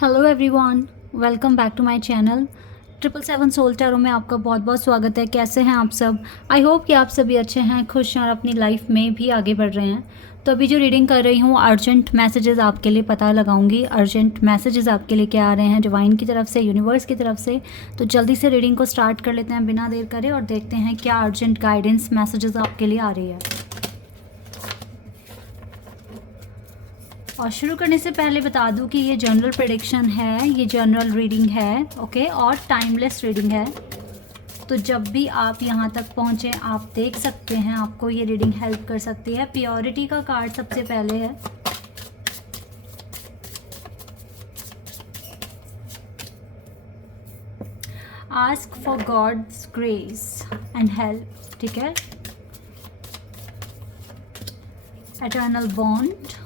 Hello everyone, welcome back to my channel 777 soul tarot में आपका बहुत बहुत स्वागत है। कैसे हैं आप सब? आई होप कि आप सभी अच्छे हैं, खुश हैं और अपनी लाइफ में भी आगे बढ़ रहे हैं। तो अभी जो रीडिंग कर रही हूँ, अर्जेंट मैसेजेस आपके लिए पता लगाऊंगी। अर्जेंट मैसेजेस आपके लिए क्या आ रहे हैं डिवाइन की तरफ से, यूनिवर्स की तरफ से। तो जल्दी से रीडिंग को स्टार्ट कर लेते हैं बिना देर करे और देखते हैं क्या अर्जेंट गाइडेंस मैसेजेस आपके लिए आ रही है। और शुरू करने से पहले बता दूं कि ये जनरल प्रेडिक्शन है, ये जनरल रीडिंग है, ओके, और टाइमलेस रीडिंग है। तो जब भी आप यहाँ तक पहुँचें आप देख सकते हैं, आपको ये रीडिंग हेल्प कर सकती है। प्योरिटी का कार्ड सबसे पहले है। Ask for God's grace and help, ठीक है। Eternal bond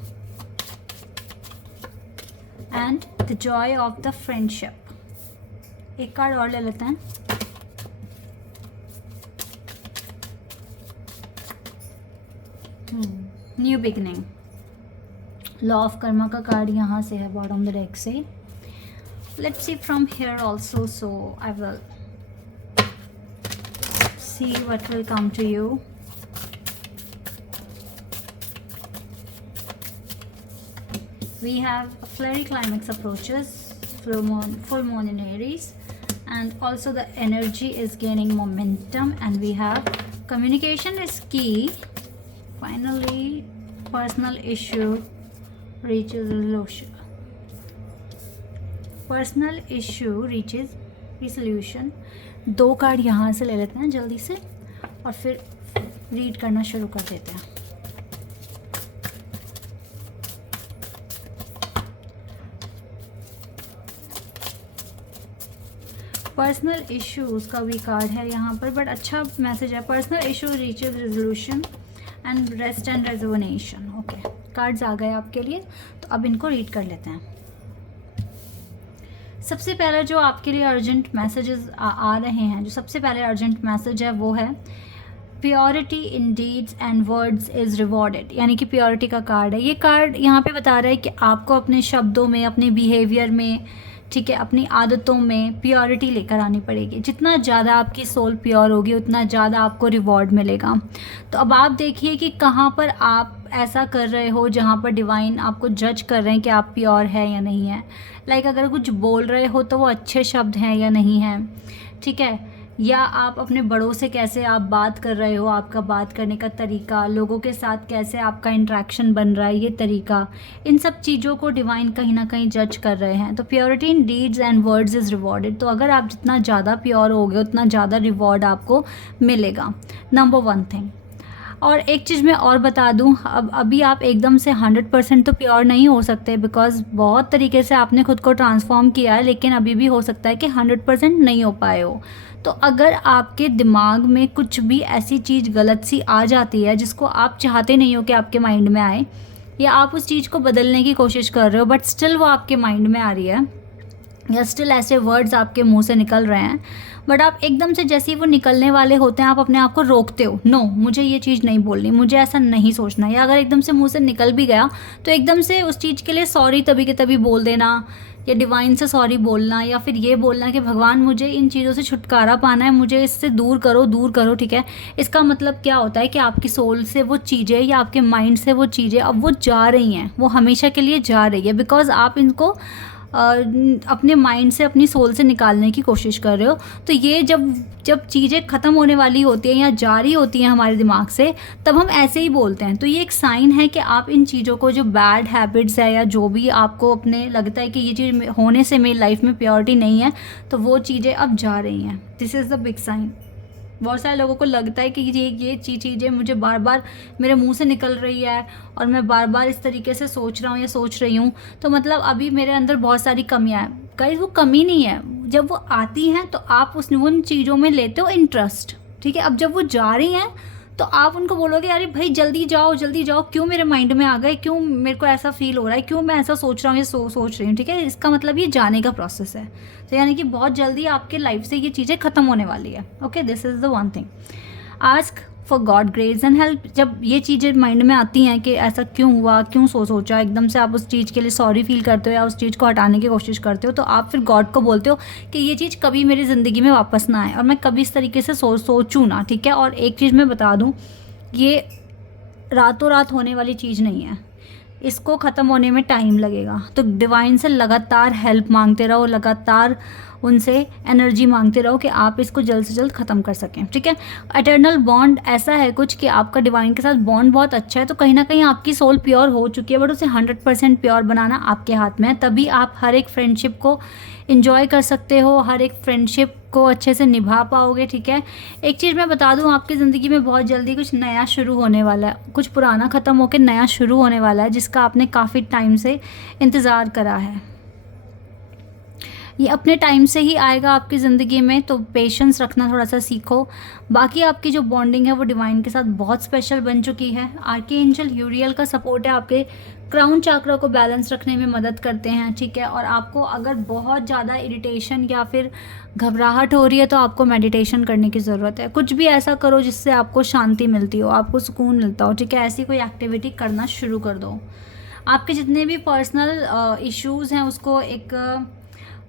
and the joy of the friendship. एक कार्ड और ले लेते हैं। New beginning, law of karma का कार्ड यहाँ से है बॉटम द डेक से। Let's see from here also, so I will see what will come to you. We have a flurry climax approaches, full moon in Aries, and also the energy is gaining momentum, and we have communication is key. Finally, personal issue reaches resolution. Personal issue reaches resolution. 2 card यहाँ से ले लेते हैं जल्दी से और फिर read करना शुरू कर देते हैं। पर्सनल इश्यूज़ का भी कार्ड है यहाँ पर, बट अच्छा मैसेज है। Personal issue reaches resolution and rest and resignation. Okay, cards आ गए आपके लिए, तो अब इनको रीड कर लेते हैं। सबसे पहले जो आपके लिए अर्जेंट मैसेजेस आ रहे हैं, जो सबसे पहले अर्जेंट मैसेज है वो है purity in deeds and words is rewarded, यानी कि प्योरिटी का कार्ड है। ये कार्ड यहाँ पे बता रहा है कि आपको अपने शब्दों में, अपने बिहेवियर में, ठीक है, अपनी आदतों में प्योरिटी लेकर आनी पड़ेगी। जितना ज़्यादा आपकी सोल प्योर होगी उतना ज़्यादा आपको रिवॉर्ड मिलेगा। तो अब आप देखिए कि कहाँ पर आप ऐसा कर रहे हो जहाँ पर डिवाइन आपको जज कर रहे हैं कि आप प्योर है या नहीं है। लाइक अगर कुछ बोल रहे हो तो वो अच्छे शब्द हैं या नहीं हैं, ठीक है, या आप अपने बड़ों से कैसे आप बात कर रहे हो, आपका बात करने का तरीका, लोगों के साथ कैसे आपका इंटरेक्शन बन रहा है, ये तरीका, इन सब चीज़ों को डिवाइन कहीं ना कहीं जज कर रहे हैं। तो purity in deeds and words is rewarded. तो अगर आप जितना ज़्यादा प्योर होगे उतना ज़्यादा रिवॉर्ड आपको मिलेगा, नंबर 1 थिंग। और एक चीज़ मैं और बता दूं, अभी आप एकदम से 100% तो प्योर नहीं हो सकते, बिकॉज़ बहुत तरीके से आपने खुद को ट्रांसफॉर्म किया है, लेकिन अभी भी हो सकता है कि 100% नहीं हो पाए हो। तो अगर आपके दिमाग में कुछ भी ऐसी चीज़ गलत सी आ जाती है जिसको आप चाहते नहीं हो कि आपके माइंड में आए, या आप उस चीज़ को बदलने की कोशिश कर रहे हो बट स्टिल वो आपके माइंड में आ रही है, या स्टिल ऐसे वर्ड्स आपके मुंह से निकल रहे हैं, बट आप एकदम से जैसे ही वो निकलने वाले होते हैं आप अपने आप को रोकते हो, नो मुझे ये चीज़ नहीं बोलनी, मुझे ऐसा नहीं सोचना। या अगर एकदम से मुंह से निकल भी गया तो एकदम से उस चीज़ के लिए सॉरी तभी के तभी बोल देना, या डिवाइन से सॉरी बोलना, या फिर ये बोलना कि भगवान मुझे इन चीज़ों से छुटकारा पाना है, मुझे इससे दूर करो, ठीक है। इसका मतलब क्या होता है कि आपकी सोल से वो चीज़ें या आपके माइंड से वो चीज़ें अब वो जा रही हैं, वो हमेशा के लिए जा रही है, बिकॉज आप इनको अपने माइंड से, अपनी सोल से निकालने की कोशिश कर रहे हो। तो ये जब चीज़ें ख़त्म होने वाली होती हैं या जारी होती हैं हमारे दिमाग से, तब हम ऐसे ही बोलते हैं। तो ये एक साइन है कि आप इन चीज़ों को, जो बैड हैबिट्स है या जो भी आपको अपने लगता है कि ये चीज़ होने से मेरी लाइफ में प्योरिटी नहीं है, तो वो चीज़ें अब जा रही हैं। This is the big sign. बहुत सारे लोगों को लगता है कि ये चीज़ें मुझे बार बार मेरे मुंह से निकल रही है और मैं बार बार इस तरीके से सोच रहा हूँ या सोच रही हूँ, तो मतलब अभी मेरे अंदर बहुत सारी कमियाँ हैं। गाइस, वो कमी नहीं है, जब वो आती हैं तो आप उन चीज़ों में लेते हो इंटरेस्ट, ठीक है। अब जब वो जा रही हैं तो आप उनको बोलोगे अरे भाई जल्दी जाओ, क्यों मेरे माइंड में आ गए, क्यों मेरे को ऐसा फील हो रहा है, क्यों मैं ऐसा सोच रहा हूँ या सोच रही हूँ, ठीक है। इसका मतलब ये जाने का प्रोसेस है। तो यानी कि बहुत जल्दी आपके लाइफ से ये चीज़ें ख़त्म होने वाली है। Okay, this is the 1 thing. Ask for God grace and help. जब ये चीज़ें माइंड में आती हैं कि ऐसा क्यों हुआ, क्यों सोचा, एकदम से आप उस चीज़ के लिए सॉरी फील करते हो या उस चीज़ को हटाने की कोशिश करते हो, तो आप फिर गॉड को बोलते हो कि ये चीज़ कभी मेरी ज़िंदगी में वापस ना आए और मैं कभी इस तरीके से सोचूँ ना, ठीक है। और एक चीज़ मैं बता दूँ, ये रातों रात होने वाली चीज़ नहीं है, इसको ख़त्म होने में टाइम लगेगा। तो डिवाइन से लगातार हेल्प मांगते रहो, लगातार उनसे एनर्जी मांगते रहो कि आप इसको जल्द से जल्द ख़त्म कर सकें, ठीक है। एटर्नल बॉन्ड ऐसा है कुछ कि आपका डिवाइन के साथ बॉन्ड बहुत अच्छा है, तो कहीं ना कहीं आपकी सोल प्योर हो चुकी है, बट उसे 100% प्योर बनाना आपके हाथ में है। तभी आप हर एक फ्रेंडशिप को इंजॉय कर सकते हो, हर एक फ्रेंडशिप को अच्छे से निभा पाओगे, ठीक है। एक चीज़ मैं बता दूं, आपकी ज़िंदगी में बहुत जल्दी कुछ नया शुरू होने वाला है, कुछ पुराना ख़त्म होकर नया शुरू होने वाला है, जिसका आपने काफ़ी टाइम से इंतज़ार करा है। ये अपने टाइम से ही आएगा आपकी ज़िंदगी में, तो पेशेंस रखना थोड़ा सा सीखो। बाकी आपकी जो बॉन्डिंग है वो डिवाइन के साथ बहुत स्पेशल बन चुकी है। आर्कएंजल यूरियल का सपोर्ट है, आपके क्राउन चक्र को बैलेंस रखने में मदद करते हैं, ठीक है। और आपको अगर बहुत ज़्यादा इरिटेशन या फिर घबराहट हो रही है तो आपको मेडिटेशन करने की ज़रूरत है। कुछ भी ऐसा करो जिससे आपको शांति मिलती हो, आपको सुकून मिलता हो, ठीक है। ऐसी कोई एक्टिविटी करना शुरू कर दो। आपके जितने भी पर्सनल इश्यूज़ हैं उसको एक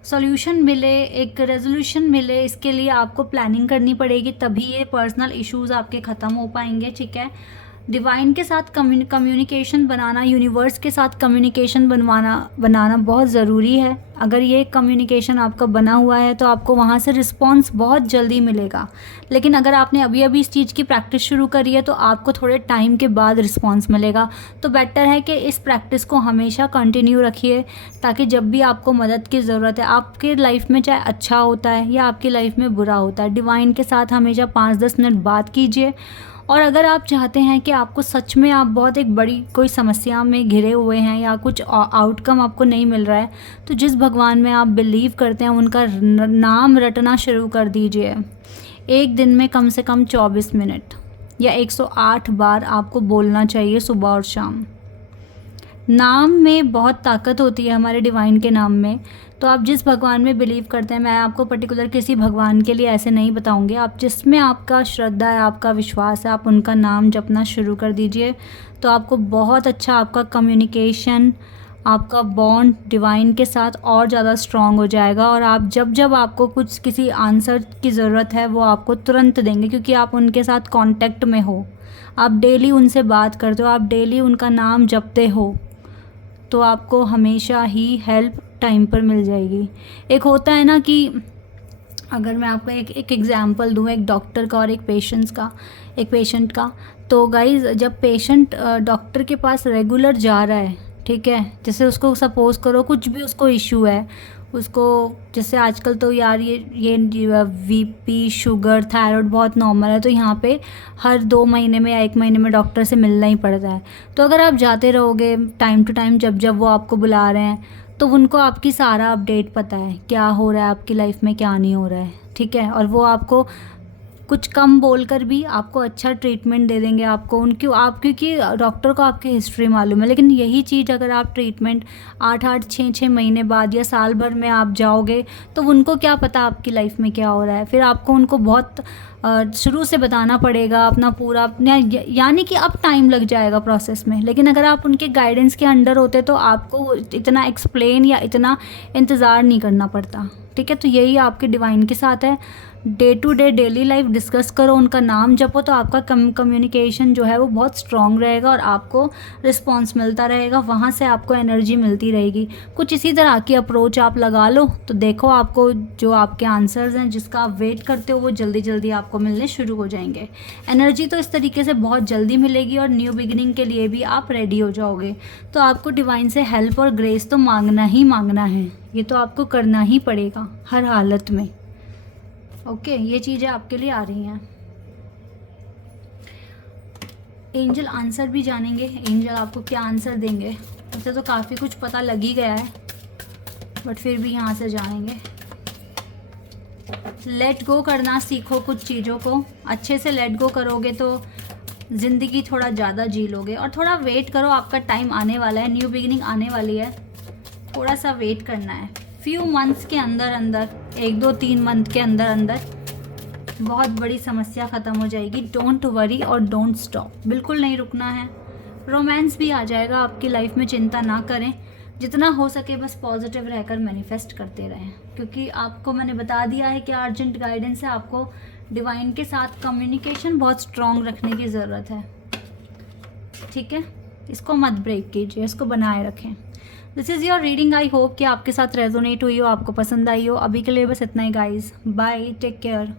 सॉल्यूशन मिले, एक रेजोल्यूशन मिले, इसके लिए आपको प्लानिंग करनी पड़ेगी, तभी ये पर्सनल इश्यूज़ आपके ख़त्म हो पाएंगे, ठीक है। डिवाइन के साथ कम्युनिकेशन बनाना, यूनिवर्स के साथ कम्युनिकेशन बनाना बहुत ज़रूरी है। अगर ये कम्युनिकेशन आपका बना हुआ है तो आपको वहाँ से रिस्पॉन्स बहुत जल्दी मिलेगा। लेकिन अगर आपने अभी अभी इस चीज़ की प्रैक्टिस शुरू करी है तो आपको थोड़े टाइम के बाद रिस्पॉन्स मिलेगा। तो बेटर है कि इस प्रैक्टिस को हमेशा कंटिन्यू रखिए, ताकि जब भी आपको मदद की ज़रूरत है, आपके लाइफ में चाहे अच्छा होता है या आपकी लाइफ में बुरा होता है, डिवाइन के साथ हमेशा 5-10 मिनट बात कीजिए। और अगर आप चाहते हैं कि आपको सच में आप बहुत एक बड़ी कोई समस्या में घिरे हुए हैं या कुछ आउटकम आपको नहीं मिल रहा है, तो जिस भगवान में आप बिलीव करते हैं उनका नाम रटना शुरू कर दीजिए। एक दिन में कम से कम 24 मिनट या 108 बार आपको बोलना चाहिए, सुबह और शाम। नाम में बहुत ताकत होती है, हमारे डिवाइन के नाम में। तो आप जिस भगवान में बिलीव करते हैं, मैं आपको पर्टिकुलर किसी भगवान के लिए ऐसे नहीं बताऊंगी, आप जिसमें आपका श्रद्धा है, आपका विश्वास है, आप उनका नाम जपना शुरू कर दीजिए। तो आपको बहुत अच्छा, आपका कम्युनिकेशन, आपका बॉन्ड डिवाइन के साथ और ज़्यादा स्ट्रॉन्ग हो जाएगा। और आप जब आपको कुछ किसी आंसर की ज़रूरत है वो आपको तुरंत देंगे, क्योंकि आप उनके साथ कांटेक्ट में हो, आप डेली उनसे बात करते हो, आप डेली उनका नाम जपते हो, तो आपको हमेशा ही हेल्प टाइम पर मिल जाएगी। एक होता है ना कि अगर मैं आपको एक एग्जांपल दूँ, एक डॉक्टर का और एक पेशेंट का, तो गाइज जब पेशेंट डॉक्टर के पास रेगुलर जा रहा है, ठीक है, जैसे उसको सपोज़ करो कुछ भी उसको इशू है, उसको जैसे आजकल तो यार ये वीपी, शुगर, थायराइड बहुत नॉर्मल है, तो यहाँ पे हर 2 महीने में या 1 महीने में डॉक्टर से मिलना ही पड़ता है। तो अगर आप जाते रहोगे टाइम टू टाइम, जब वो आपको बुला रहे हैं, तो उनको आपकी सारा अपडेट पता है, क्या हो रहा है आपकी लाइफ में, क्या नहीं हो रहा है, ठीक है। और वो आपको कुछ कम बोलकर भी आपको अच्छा ट्रीटमेंट दे देंगे। क्योंकि डॉक्टर को आपकी हिस्ट्री मालूम है। लेकिन यही चीज़ अगर आप ट्रीटमेंट 8-8, 6-6 महीने बाद या साल भर में आप जाओगे, तो उनको क्या पता आपकी लाइफ में क्या हो रहा है। फिर आपको उनको बहुत शुरू से बताना पड़ेगा अपना पूरा, यानी कि अब टाइम लग जाएगा प्रोसेस में। लेकिन अगर आप उनके गाइडेंस के अंडर होते तो आपको इतना एक्सप्लेन या इतना इंतज़ार नहीं करना पड़ता, ठीक है। तो यही आपके डिवाइन के साथ है। Day to day daily life discuss करो, उनका नाम जपो, तो आपका कम्युनिकेशन जो है वो बहुत स्ट्रॉन्ग रहेगा और आपको रिस्पॉन्स मिलता रहेगा, वहाँ से आपको एनर्जी मिलती रहेगी। कुछ इसी तरह की अप्रोच आप लगा लो, तो देखो आपको जो आपके आंसर्स हैं, जिसका आप वेट करते हो, वो जल्दी जल्दी आपको मिलने शुरू हो जाएंगे। एनर्जी तो इस तरीके से बहुत जल्दी मिलेगी और न्यू बिगिनिंग के लिए भी आप रेडी हो जाओगे। तो आपको डिवाइन से हेल्प और ग्रेस तो मांगना ही मांगना है, ये तो आपको करना ही पड़ेगा हर हालत में। ओके, ये चीज़ें आपके लिए आ रही हैं। एंजल आंसर भी जानेंगे, एंजल आपको क्या आंसर देंगे। वैसे तो काफ़ी कुछ पता लग ही गया है, बट फिर भी यहाँ से जानेंगे। लेट गो करना सीखो, कुछ चीज़ों को अच्छे से लेट गो करोगे तो ज़िंदगी थोड़ा ज़्यादा जी लोगे। और थोड़ा वेट करो, आपका टाइम आने वाला है, न्यू बिगिनिंग आने वाली है, थोड़ा सा वेट करना है। फ्यू मंथ्स के अंदर 1-2-3 मंथ के अंदर बहुत बड़ी समस्या ख़त्म हो जाएगी। डोंट वरी और डोंट स्टॉप, बिल्कुल नहीं रुकना है। रोमांस भी आ जाएगा आपकी लाइफ में, चिंता ना करें। जितना हो सके बस पॉजिटिव रहकर मैनिफेस्ट करते रहें, क्योंकि आपको मैंने बता दिया है कि अर्जेंट गाइडेंस है। आपको डिवाइन के साथ कम्युनिकेशन बहुत स्ट्रॉन्ग रखने की ज़रूरत है, ठीक है। इसको मत ब्रेक कीजिए, इसको बनाए रखें। This is your reading. I hope कि आपके साथ रेजोनेट हुई हो, आपको पसंद आई हो। अभी के लिए बस इतना ही गाइज, बाय, टेक केयर।